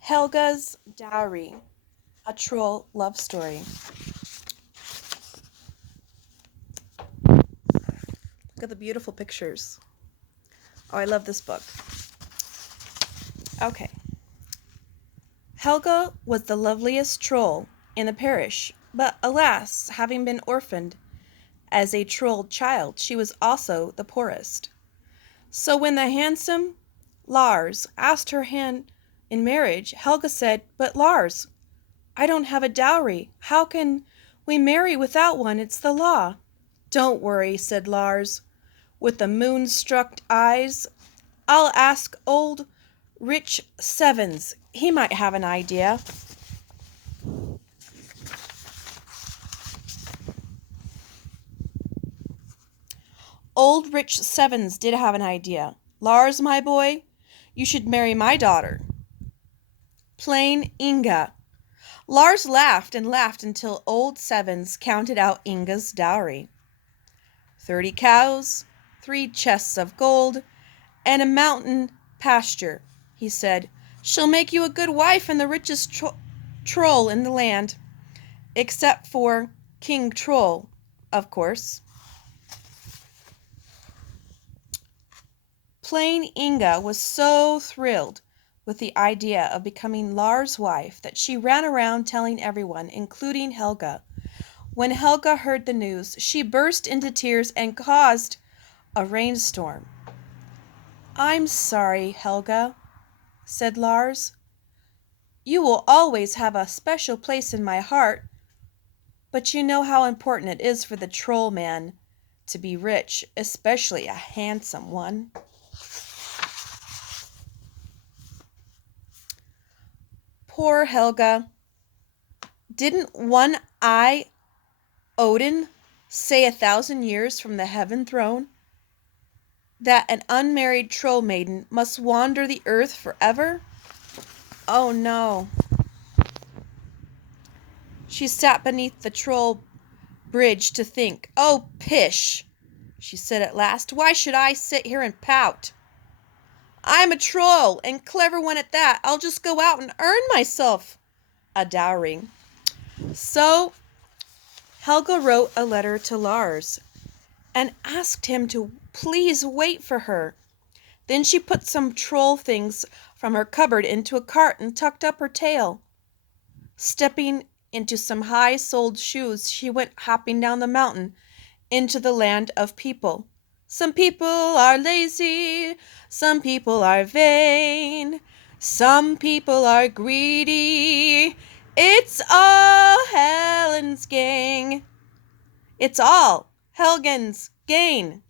Helga's Dowry, a troll love story. Look at the beautiful pictures. Oh, I love this book. Okay. Helga was the loveliest troll in the parish, but alas, having been orphaned as a troll child, she was also the poorest. So when the handsome Lars asked her hand in marriage, Helga said, "But Lars, I don't have a dowry. How can we marry without one? It's the law." "Don't worry," said Lars, with the moon-struck eyes. "I'll ask old Rich Sevens. He might have an idea." Old Rich Sevens did have an idea. "Lars, my boy, you should marry my daughter, plain Inga." Lars laughed and laughed until old Sevens counted out Inga's dowry. 30 cows, 3 chests of gold, and a mountain pasture, he said. "She'll make you a good wife and the richest troll in the land, except for King Troll, of course." Plain Inga was so thrilled with the idea of becoming Lars' wife that she ran around telling everyone, including Helga. When Helga heard the news, she burst into tears and caused a rainstorm. "I'm sorry, Helga," said Lars. "You will always have a special place in my heart, but you know how important it is for the troll man to be rich, especially a handsome one." Poor Helga. Didn't One-Eye Odin say 1,000 years from the heaven throne that an unmarried troll maiden must wander the earth forever? Oh no. She sat beneath the troll bridge to think. "Oh, pish," she said at last. "Why should I sit here and pout? I'm a troll, and clever one at that. I'll just go out and earn myself a dowry." So Helga wrote a letter to Lars and asked him to please wait for her. Then she put some troll things from her cupboard into a cart and tucked up her tail. Stepping into some high-soled shoes, she went hopping down the mountain into the land of people. Some people are lazy, some people are vain, some people are greedy. It's all Helen's gang. It's all Helgen's gain.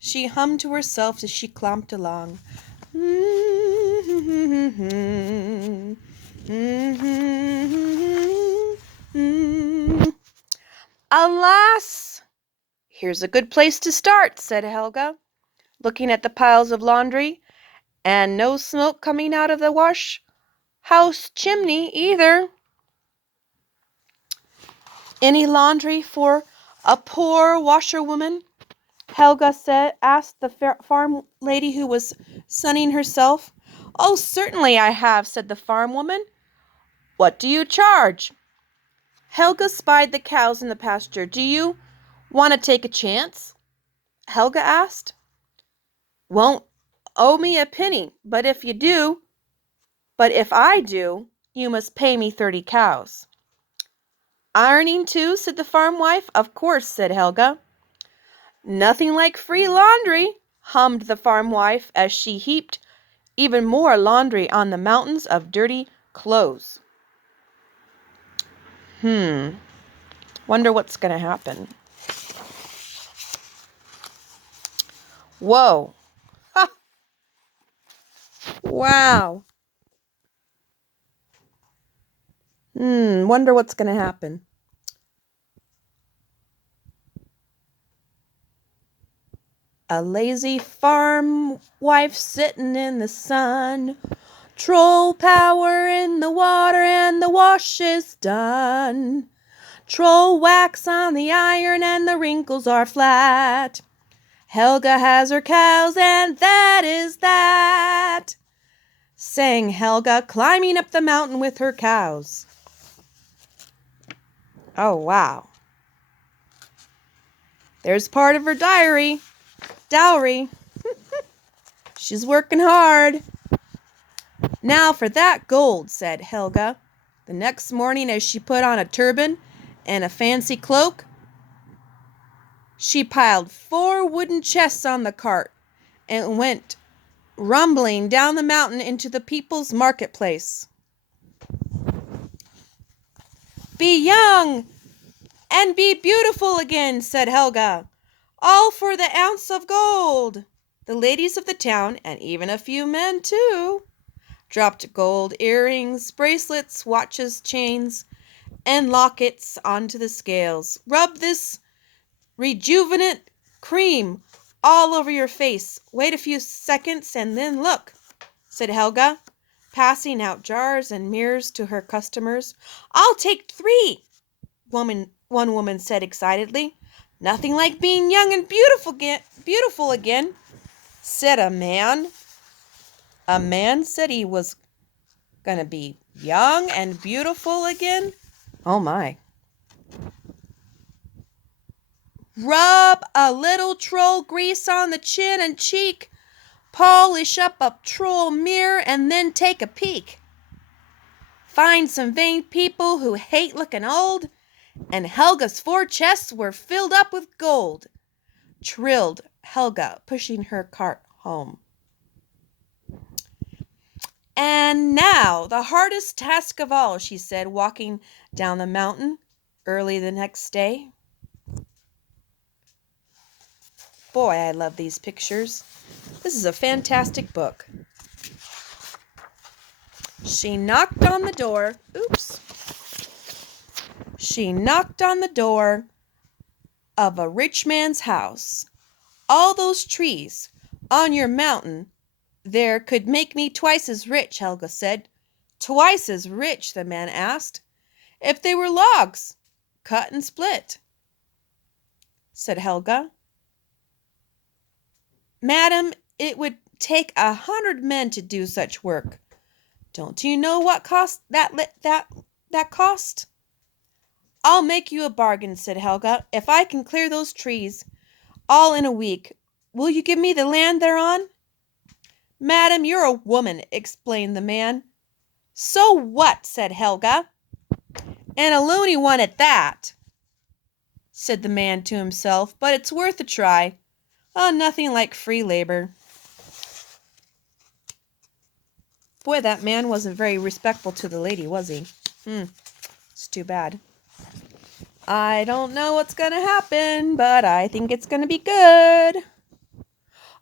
She hummed to herself as she clomped along. "Alas, here's a good place to start," said Helga, looking at the piles of laundry, "and no smoke coming out of the wash house chimney either." "Any laundry for a poor washerwoman?" asked the farm lady who was sunning herself. "Oh, certainly I have," said the farm woman. "What do you charge?" Helga spied the cows in the pasture. "Do you want to take a chance?" Helga asked. "Won't owe me a penny, but if I do, you must pay me 30 cows. "Ironing too?" said the farm wife. "Of course," said Helga. "Nothing like free laundry," hummed the farm wife as she heaped even more laundry on the mountains of dirty clothes. Wonder what's going to happen. Whoa. Ha! Wow. Wonder what's going to happen. A lazy farm wife sitting in the sun. Troll power in the water and the wash is done. Troll wax on the iron and the wrinkles are flat. Helga has her cows and that is that. sang Helga, climbing up the mountain with her cows. Oh, wow. There's part of her dowry. She's working hard. Now for that gold, said Helga. The next morning, as she put on a turban and a fancy cloak, she piled 4 wooden chests on the cart and went rumbling down the mountain into the people's marketplace. Be young and be beautiful again, said Helga. All for the ounce of gold. The ladies of the town, and even a few men too, dropped gold earrings, bracelets, watches, chains, and lockets onto the scales. Rub this rejuvenant cream all over your face. Wait a few seconds and then look, said Helga, passing out jars and mirrors to her customers. I'll take 3, one woman said excitedly. Nothing like being young and beautiful again, said a man. A man said he was going to be young and beautiful again? Oh my. Rub a little troll grease on the chin and cheek. Polish up a troll mirror and then take a peek. Find some vain people who hate looking old, and Helga's 4 chests were filled up with gold, trilled Helga, pushing her cart home. And now, the hardest task of all, she said, walking down the mountain early the next day. Boy, I love these pictures. This is a fantastic book. She knocked on the door. She knocked on the door of a rich man's house. All those trees on your mountain there could make me twice as rich, Helga said. Twice as rich, the man asked. If they were logs, cut and split, said Helga. Madam, it would take 100 men to do such work. Don't you know what cost that cost? I'll make you a bargain, said Helga. If I can clear those trees all in a week, will you give me the land they're on? Madam, you're a woman, explained the man. So what, said Helga. And a loony one at that, said the man to himself, but it's worth a try. Oh, nothing like free labor. Boy, that man wasn't very respectful to the lady, was he? It's too bad. I don't know what's going to happen, but I think it's going to be good.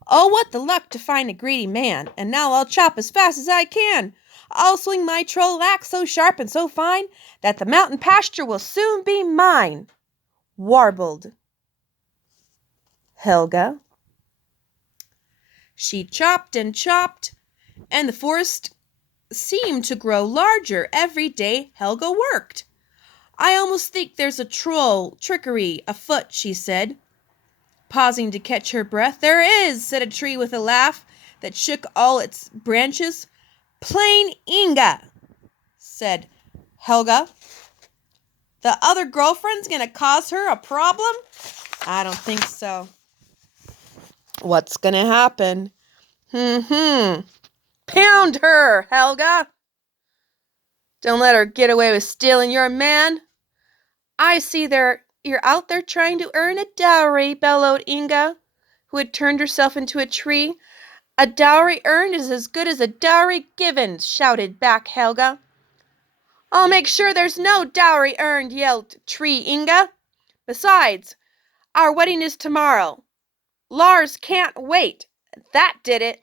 Oh, what the luck to find a greedy man, and now I'll chop as fast as I can. I'll swing my troll axe so sharp and so fine that the mountain pasture will soon be mine, warbled Helga. She chopped and chopped, and the forest seemed to grow larger every day Helga worked. I almost think there's a troll trickery afoot, she said, pausing to catch her breath. There is, said a tree with a laugh that shook all its branches. Plain Inga, said Helga. The other girlfriend's gonna cause her a problem? I don't think so. What's gonna happen? Pound her, Helga. Don't let her get away with stealing your man. I see you're out there trying to earn a dowry, bellowed Inga, who had turned herself into a tree. A dowry earned is as good as a dowry given, shouted back Helga. I'll make sure there's no dowry earned, yelled Tree Inga. Besides, our wedding is tomorrow. Lars can't wait. That did it.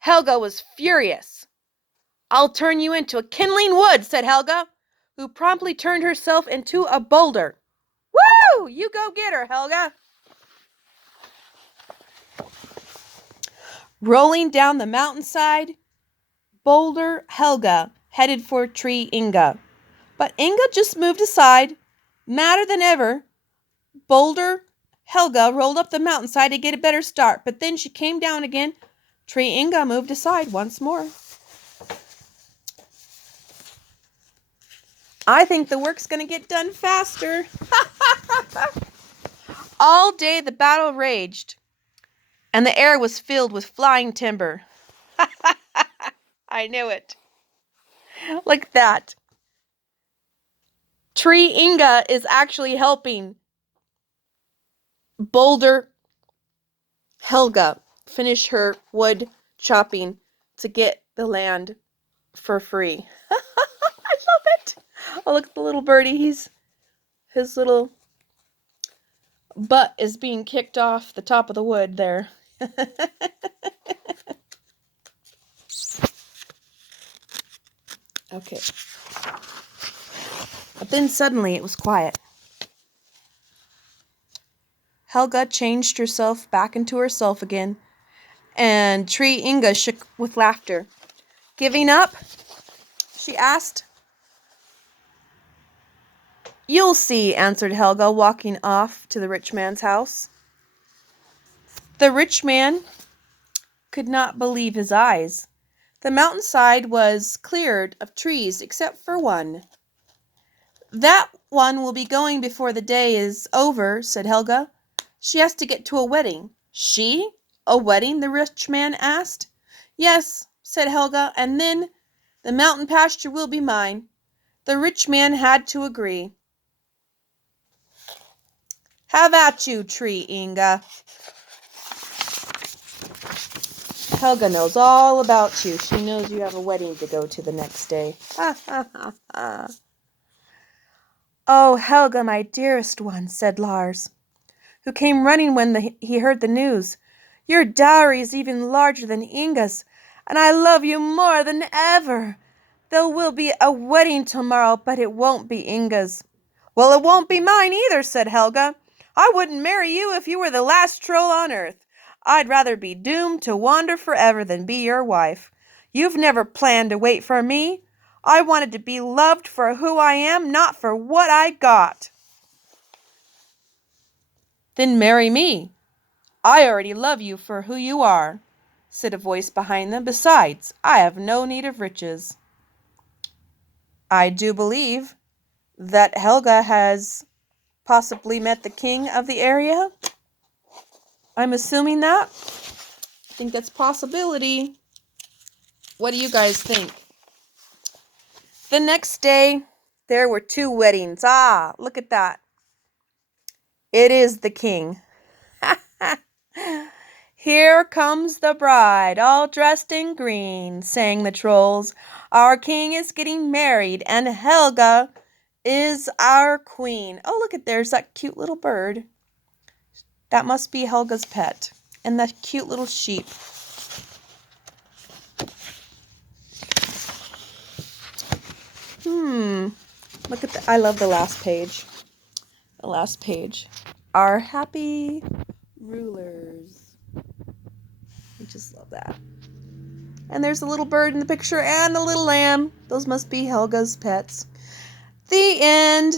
Helga was furious. I'll turn you into a kindling wood, said Helga, who promptly turned herself into a boulder. Woo! You go get her, Helga. Rolling down the mountainside, Boulder Helga headed for Tree Inga. But Inga just moved aside. Madder than ever, Boulder Helga rolled up the mountainside to get a better start, but then she came down again. Tree Inga moved aside once more. I think the work's going to get done faster. All day the battle raged, and the air was filled with flying timber. I knew it. Like that. Tree Inga is actually helping Boulder Helga finish her wood chopping to get the land for free. I love it. Oh, look at the little birdie. His little butt is being kicked off the top of the wood there. Okay. But then suddenly it was quiet. Helga changed herself back into herself again, and Tree Inga shook with laughter. Giving up? She asked. You'll see, answered Helga, walking off to the rich man's house. The rich man could not believe his eyes. The mountainside was cleared of trees except for one. That one will be going before the day is over, said Helga. She has to get to a wedding. She? A wedding? The rich man asked. Yes, said Helga, and then the mountain pasture will be mine. The rich man had to agree. Have at you, Tree Inga. Helga knows all about you. She knows you have a wedding to go to the next day. Ha, ha, ha, ha. Oh, Helga, my dearest one, said Lars, who came running when he heard the news. Your dowry is even larger than Inga's, and I love you more than ever. There will be a wedding tomorrow, but it won't be Inga's. Well, it won't be mine either, said Helga. I wouldn't marry you if you were the last troll on earth. I'd rather be doomed to wander forever than be your wife. You've never planned to wait for me. I wanted to be loved for who I am, not for what I got. Then marry me. I already love you for who you are, said a voice behind them. Besides, I have no need of riches. I do believe that Helga has possibly met the king of the area. I'm assuming that. I think that's a possibility. What do you guys think? The next day, there were 2 weddings. Ah, look at that. It is the king. Here comes the bride, all dressed in green, sang the trolls. Our king is getting married, and Helga is our queen. Oh, look at there's that cute little bird. That must be Helga's pet. And that cute little sheep. Look at I love the last page. The last page. Our happy rulers. I just love that. And there's a little bird in the picture and a little lamb. Those must be Helga's pets. The end.